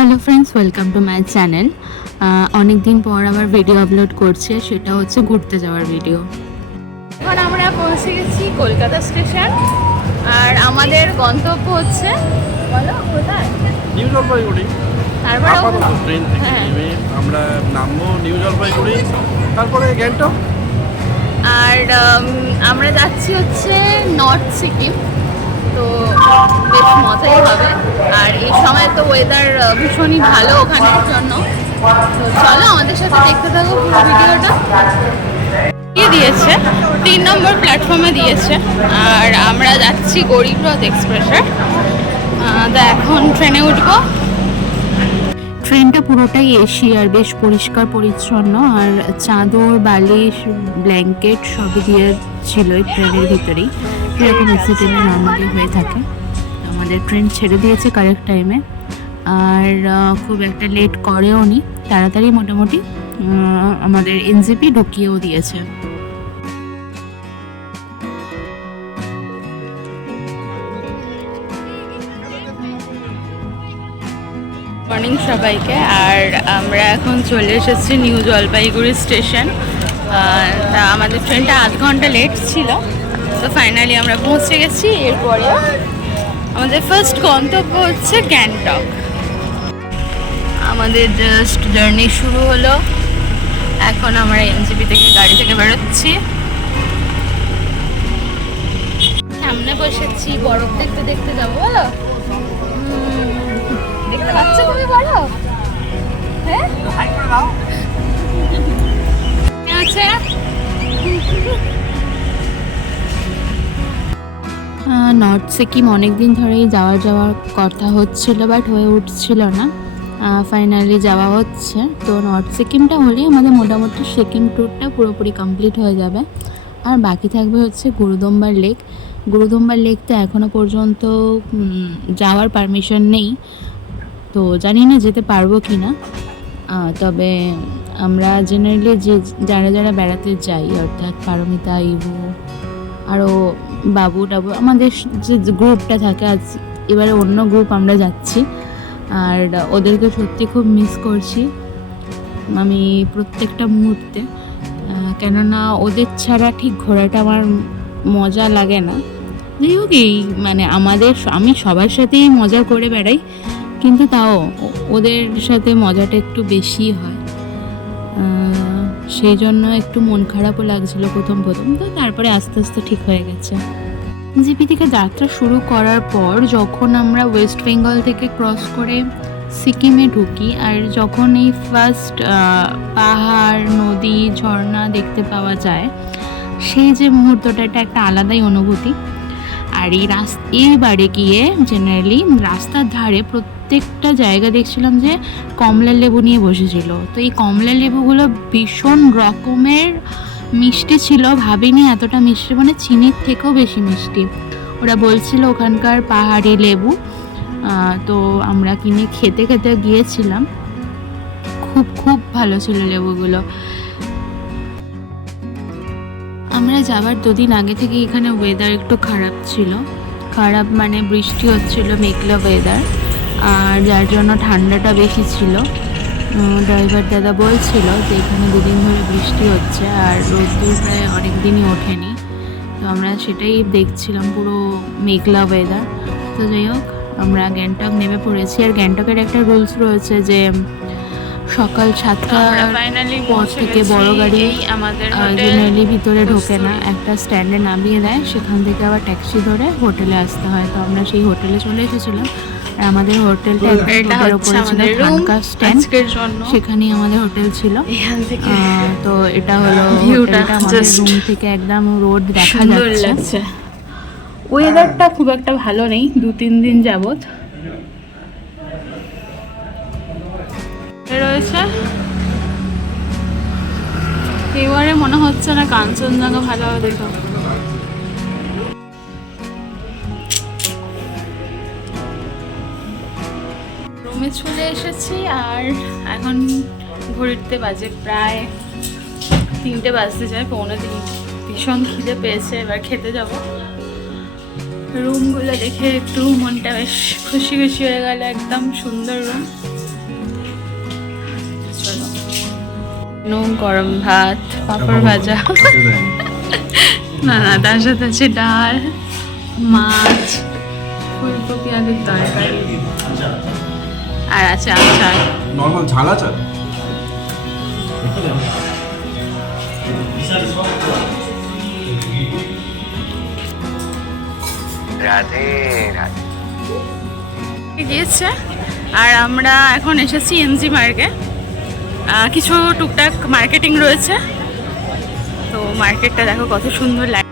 Hello friends, welcome to my channel. অনেক দিন পর আবার ভিডিও আপলোড করছে, সেটা হচ্ছে ঘুরতে যাওয়ার ভিডিও। এখন আমরা পৌঁছে গেছি কলকাতা স্টেশন, আর আমাদের গন্তব্য হচ্ছে, বলো কোথায়? নিউ জলপাইগুড়ি। তারপরে আপাতত ট্রেন থেকে হ্যাঁ। নেমে আমরা নামবো নিউ জলপাইগুড়ি, তারপরে গ্যাংটক। আর আমরা যাচ্ছি হচ্ছে নর্থ সিকিম, তো বেশ মজাই হবে। আর এই সময় তো ওয়েদার ভীষণই ভালো ওখানের জন্য। তো চলো আমাদের সাথে দেখতে থাকো পুরো ভিডিওটা। দিয়েছে 3 নম্বর প্ল্যাটফর্মে দিয়েছে, আর আমরা যাচ্ছি গরিবরথ এক্সপ্রেসে। তো এখন ট্রেনে উঠবো। ট্রেনটা পুরোটাই এসি আর বেশ পরিষ্কার পরিচ্ছন্ন, আর চাদর, বালিশ, ব্ল্যাঙ্কেট সবই দিয়ে ছিল এই ট্রেনের ভিতরেই, এরকম এসি ট্রেনে নর্মালি হয়ে থাকে। আমাদের ট্রেন ছেড়ে দিয়েছে কারেক্ট টাইমে, আর খুব একটা লেট করেও নি, তাড়াতাড়ি মোটামুটি আমাদের এনজেপি ঢুকিয়েও দিয়েছে। মর্নিং সবাইকে। আর আমরা এখন চলে এসেছি নিউ জলপাইগুড়ি স্টেশন। তা আমাদের ট্রেনটা আধ ঘন্টা লেট ছিল, তো ফাইনালি আমরা পৌঁছে গেছি। এরপরে আমাদের ফার্স্ট গন্তব্য হচ্ছে গ্যাংটক। আমাদের জাস্ট জার্নি শুরু হলো। এখন আমরা এনজেপি থেকে গাড়ি থেকে বেরোচ্ছি। সামনে বসেছি, বরফ দেখতে দেখতে যাবো। বলো, দেখতে পাচ্ছ তুমি বরফ? হ্যাঁ আছে। নর্থ সিকিম অনেক দিন ধরেই যাওয়ার কথা হচ্ছিল, বাট হয়ে উঠছিল না। ফাইনালি যাওয়া হচ্ছে। তো নর্থ সিকিমটা হলেই আমাদের মোটামুটি সিকিম ট্যুরটা পুরোপুরি কমপ্লিট হয়ে যাবে। আর বাকি থাকবে হচ্ছে গুরুদম্বার লেক। গুরুদম্বার লেক তো এখনও পর্যন্ত যাওয়ার পারমিশন নেই, তো জানি না যেতে পারবো কি না। তবে আমরা জেনারেলি যারা যারা বেড়াতে যাই, অর্থাৎ পারমিতা, ইভু, আরও বাবু টাবু, আমাদের যে গ্রুপটা থাকে, আজ এবারে অন্য গ্রুপ আমরা যাচ্ছি, আর ওদেরকে সত্যি খুব মিস করছি আমি প্রত্যেকটা মুহূর্তে। কেননা ওদের ছাড়া ঠিক ঘোরাটা আমার মজা লাগে না। যাই হোক, এই মানে আমি সবার সাথেই মজা করে বেড়াই, কিন্তু তাও ওদের সাথে মজাটা একটু বেশি হয়। সেই জন্য একটু মন খারাপও লাগছিল প্রথম, তো তারপরে আস্তে আস্তে ঠিক হয়ে গেছে। জিপি থেকে যাত্রা শুরু করার পর যখন আমরা ওয়েস্ট বেঙ্গল থেকে ক্রস করে সিকিমে ঢুকি, আর যখন এই ফার্স্ট পাহাড়, নদী, ঝর্ণা দেখতে পাওয়া যায়, সেই যে মুহূর্তটা, এটা একটা আলাদাই অনুভূতি। আর এই বাড়ি গিয়ে জেনারেলি রাস্তার ধারে প্রত্যেকটা জায়গা দেখছিলাম যে কমলা লেবু নিয়ে বসেছিল। তো এই কমলা লেবুগুলো ভীষণ রকমের মিষ্টি ছিল, ভাবিনি এতটা মিষ্টি, মানে চিনির থেকেও বেশি মিষ্টি। ওরা বলছিল ওখানকার পাহাড়ি লেবু। তো আমরা কিনে খেতে খেতে গিয়েছিলাম, খুব খুব ভালো ছিল লেবুগুলো। আমরা যাবার দুদিন আগে থেকে এখানে ওয়েদার একটু খারাপ ছিল, খারাপ মানে বৃষ্টি হচ্ছিল, মেঘলা ওয়েদার, আর যার জন্য ঠান্ডাটা বেশি ছিল। ড্রাইভার দাদা বলছিল যে এখানে দুদিন ধরে বৃষ্টি হচ্ছে, আর রোদ্দুর প্রায় অনেক দিনই ওঠেনি। তো আমরা সেটাই দেখছিলাম, পুরো মেঘলা ওয়েদার। তো যাই হোক, আমরা গ্যাংটক নেমে পড়েছি। আর গ্যাংটকের একটা রুলস রয়েছে যে সকাল 7টার পর থেকে বড় গাড়ি আমাদের জেনারেলি ভিতরে ঢোকে না, একটা স্ট্যান্ডে নামিয়ে দেয়, সেখান থেকে আবার ট্যাক্সি ধরে হোটেলে আসতে হয়। তো আমরা সেই হোটেলে চলে এসেছিলাম, আর আমাদের হোটেলটা রোডের ওপরে ছিল, ধানকা স্ট্যান্ড, সেখানেই আমাদের হোটেল ছিল। তো এটা হলো হোটেলটা, আমাদের রুম থেকে একদম রোড দেখা যাচ্ছে। ওয়েদারটা খুব একটা ভালো নেই 2-3 দিন যাবত রয়েছে। এবারে মনে হচ্ছে না কাঞ্চনজঙ্ঘা ভালোভাবে দেখো। রুমে চলে এসেছি, আর এখন ঘুরতে বাজে প্রায় 3টে বাজতে যায়, 2:45। ভীষণ খিদে পেয়েছে, এবার খেতে যাব। রুমগুলো দেখে একটু মনটা বেশ খুশি খুশি হয়ে গেল, একদম সুন্দর রুম। নুন, গরম ভাত, পাঁপড় ভাজা, না না তার সাথে আছে ডাল, মাছ, ফুলকপি আলুর তরকারি, আর আছে আচার। নর্মাল ঝাল আচার। রাধে রাধে। গিয়েছে আর আমরা এখন এসেছি এমজি মার্কে। কিছু টুকটাক মার্কেটিং রয়েছে, তো মার্কেটটা দেখো কত সুন্দর লাগে।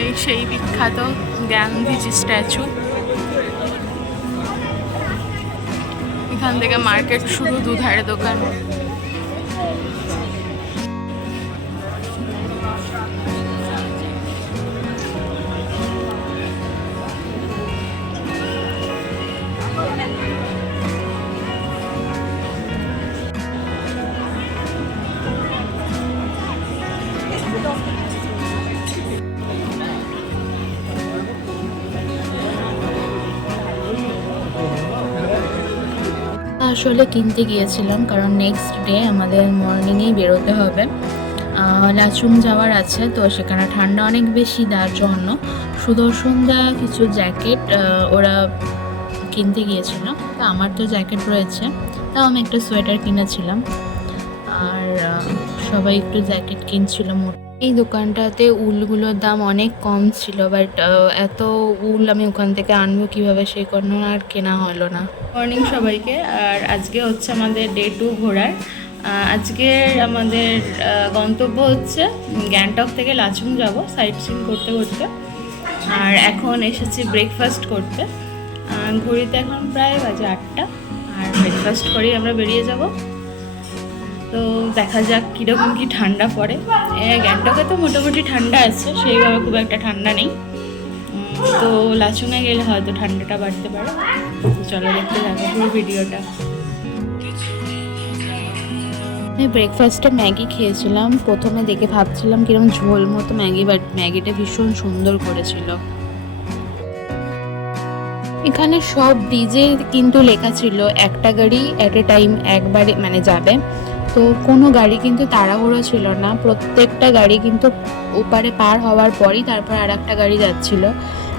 এই সেই বিখ্যাত গান্ধীজি স্ট্যাচু, এখান থেকে মার্কেট শুরু, দুধারে দোকান। আসলে কিনতে গিয়েছিলাম কারণ নেক্সট ডে আমাদের মর্নিংয়েই বেরোতে হবে, লাচুং যাওয়ার আছে। তো সেখানে ঠান্ডা অনেক বেশি, তার জন্য সুদর্শনদা কিছু জ্যাকেট ওরা কিনতে গিয়েছিল। তো আমার তো জ্যাকেট রয়েছে, তাও আমি একটা সোয়েটার কিনেছিলাম, আর সবাই একটু জ্যাকেট কিনছিল। এই দোকানটাতে উলগুলোর দাম অনেক কম ছিল, বাট এত উল আমি ওখান থেকে আনবো কীভাবে, সেই কারণে আর কেনা হলো না। মর্নিং সবাইকে। আর আজকে হচ্ছে আমাদের ডে 2 ঘোরার। আজকে আমাদের গন্তব্য হচ্ছে গ্যাংটক থেকে লাচুং যাব সাইট সিন করতে করতে। আর এখন এসেছি ব্রেকফাস্ট করতে। ঘড়িতে এখন প্রায় বাজে 8টা, আর ব্রেকফাস্ট করেই আমরা বেরিয়ে যাব। তো দেখা যাক কীরকম কী ঠান্ডা পড়ে। গ্যাংটকে তো মোটামুটি ঠান্ডা আছে, সেইভাবে খুব একটা ঠান্ডা নেই। তো লাচুংয়ে গেলে হয়তো ঠান্ডাটা বাড়তে পারে। চলো দেখতে থাকো পুরো ভিডিওটা। আমি ব্রেকফাস্টে ম্যাগি খেয়েছিলাম। প্রথমে দেখে ভাবছিলাম কিরকম ঝোল মতো ম্যাগি, বাট ম্যাগিটা ভীষণ সুন্দর করেছিল। এখানে সব ব্রিজে কিন্তু লেখা ছিল একটা গাড়ি অ্যাট এ টাইম একবারে মানে যাবে। তো কোনো গাড়ি কিন্তু তাড়াহুড়ো ছিল না, প্রত্যেকটা গাড়ি কিন্তু ওপারে পার হওয়ার পরই তারপর আর একটা গাড়ি যাচ্ছিল।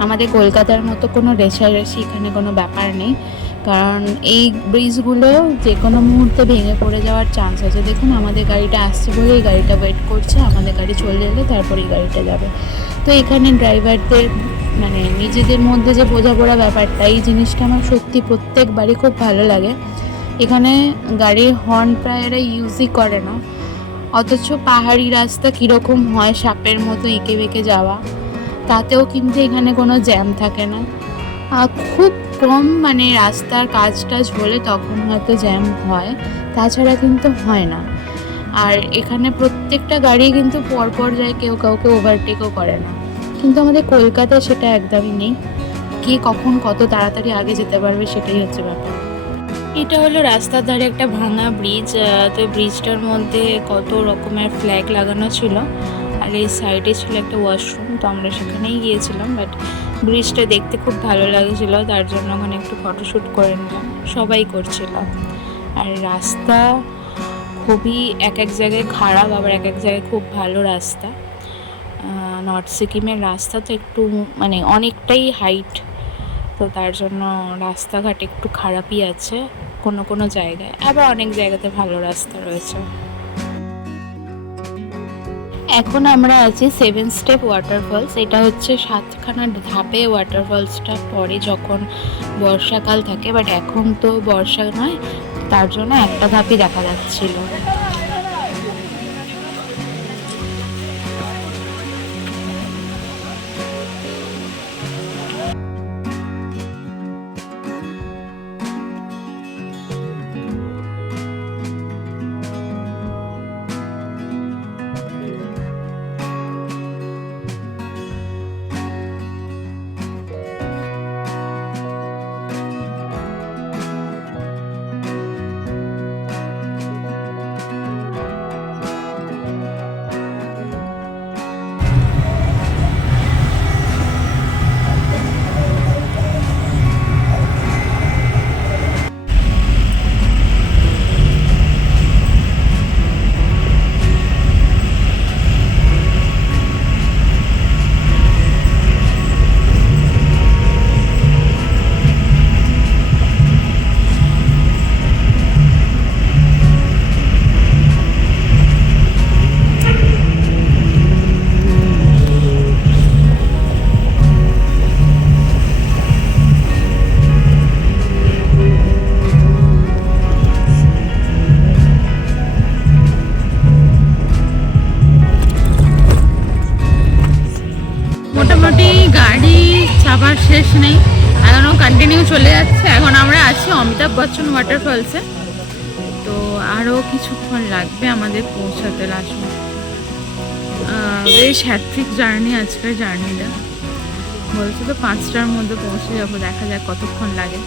আমাদের কলকাতার মতো কোনো রেষারেষি এখানে কোনো ব্যাপার নেই, কারণ এই ব্রিজগুলো যে কোনো মুহূর্তে ভেঙে পড়ে যাওয়ার চান্স আছে। দেখুন আমাদের গাড়িটা আসছে বলে এই গাড়িটা ওয়েট করছে, আমাদের গাড়ি চলে এলে তারপর এই গাড়িটা যাবে। তো এখানে ড্রাইভারদের মানে নিজেদের মধ্যে যে বোঝাপড়া ব্যাপারটা, এই জিনিসটা আমার সত্যি প্রত্যেকবারই খুব ভালো লাগে। এখানে গাড়ির হর্ন প্রায় এরা ইউজই করে না, অথচ পাহাড়ি রাস্তা কীরকম হয় সাপের মতো এঁকে বেঁকে যাওয়া, তাতেও কিন্তু এখানে কোনো জ্যাম থাকে না। খুব কম মানে রাস্তার কাজ টাজ হলে তখন হয়তো জ্যাম হয়, তাছাড়া কিন্তু হয় না। আর এখানে প্রত্যেকটা গাড়ি কিন্তু পরপর যায়, কেউ কাউকে ওভারটেকও করে না। কিন্তু আমাদের কলকাতায় সেটা একদমই নেই, কে কখন কত তাড়াতাড়ি আগে যেতে পারবে সেটাই হচ্ছে ব্যাপার। এটা হলো রাস্তার ধারে একটা ভাঙা ব্রিজ। তো ব্রিজটার মধ্যে কত রকমের ফ্ল্যাগ লাগানো ছিল, আর এই সাইডে ছিল একটা ওয়াশরুম। তো আমরা সেখানেই গিয়েছিলাম, বাট ব্রিজটা দেখতে খুব ভালো লাগছিল, তার জন্য ওখানে একটু ফটোশ্যুট করে নিলাম, সবাই করছিল। আর রাস্তা খুবই এক এক জায়গায় খারাপ, আবার এক এক জায়গায় খুব ভালো রাস্তা। নর্থ সিকিমের রাস্তা তো একটু মানে অনেকটাই হাইট, তো তার জন্য রাস্তাঘাট একটু খারাপই আছে কোনো কোনো জায়গায়, আবার অনেক জায়গাতে ভালো রাস্তা রয়েছে। এখন আমরা আছি 7 স্টেপ ওয়াটারফলস। এটা হচ্ছে 7খানা ধাপে ওয়াটারফলসটা পরে যখন বর্ষাকাল থাকে, বাট এখন তো বর্ষা নয়, তার জন্য একটা ধাপই দেখা যাচ্ছিল। শেষ নেই, এখনও কন্টিনিউ চলে যাচ্ছে। এখন আমরা আছি অমিতাভ বচ্চন ওয়াটারফলসে। তো আরও কিছুক্ষণ লাগবে আমাদের পৌঁছাতে লাস্ট। বেশ হ্যাট্রিক জার্নি আজকের জার্নিটা। বলছে তো 5টার মধ্যে পৌঁছে যাবো, দেখা যাক কতক্ষণ লাগে।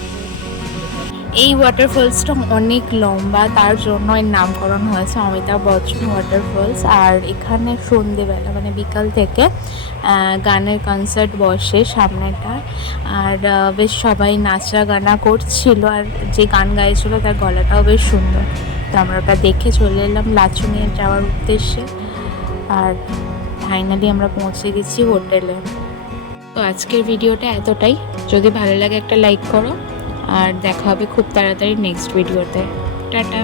এই ওয়াটারফলসটা অনেক লম্বা, তার জন্য এর নামকরণ হয়েছে অমিতাভ বচ্চন ওয়াটারফলস। আর এখানে সন্ধেবেলা মানে বিকাল থেকে গানের কনসার্ট বসে সামনেটা। আর বেশ সবাই নাচা গানা করছিল, আর যে গান গাইছিল তার গলাটাও বেশ সুন্দর। তো আমরা ওটা দেখে চলে এলাম লাচুংয়ে যাওয়ার উদ্দেশ্যে। আর ফাইনালি আমরা পৌঁছে গেছি হোটেলে। তো আজকের ভিডিওটা এতটাই। যদি ভালো লাগে একটা লাইক করো, আর দেখা হবে খুব তাড়াতাড়ি নেক্সট ভিডিওতে। টাটা।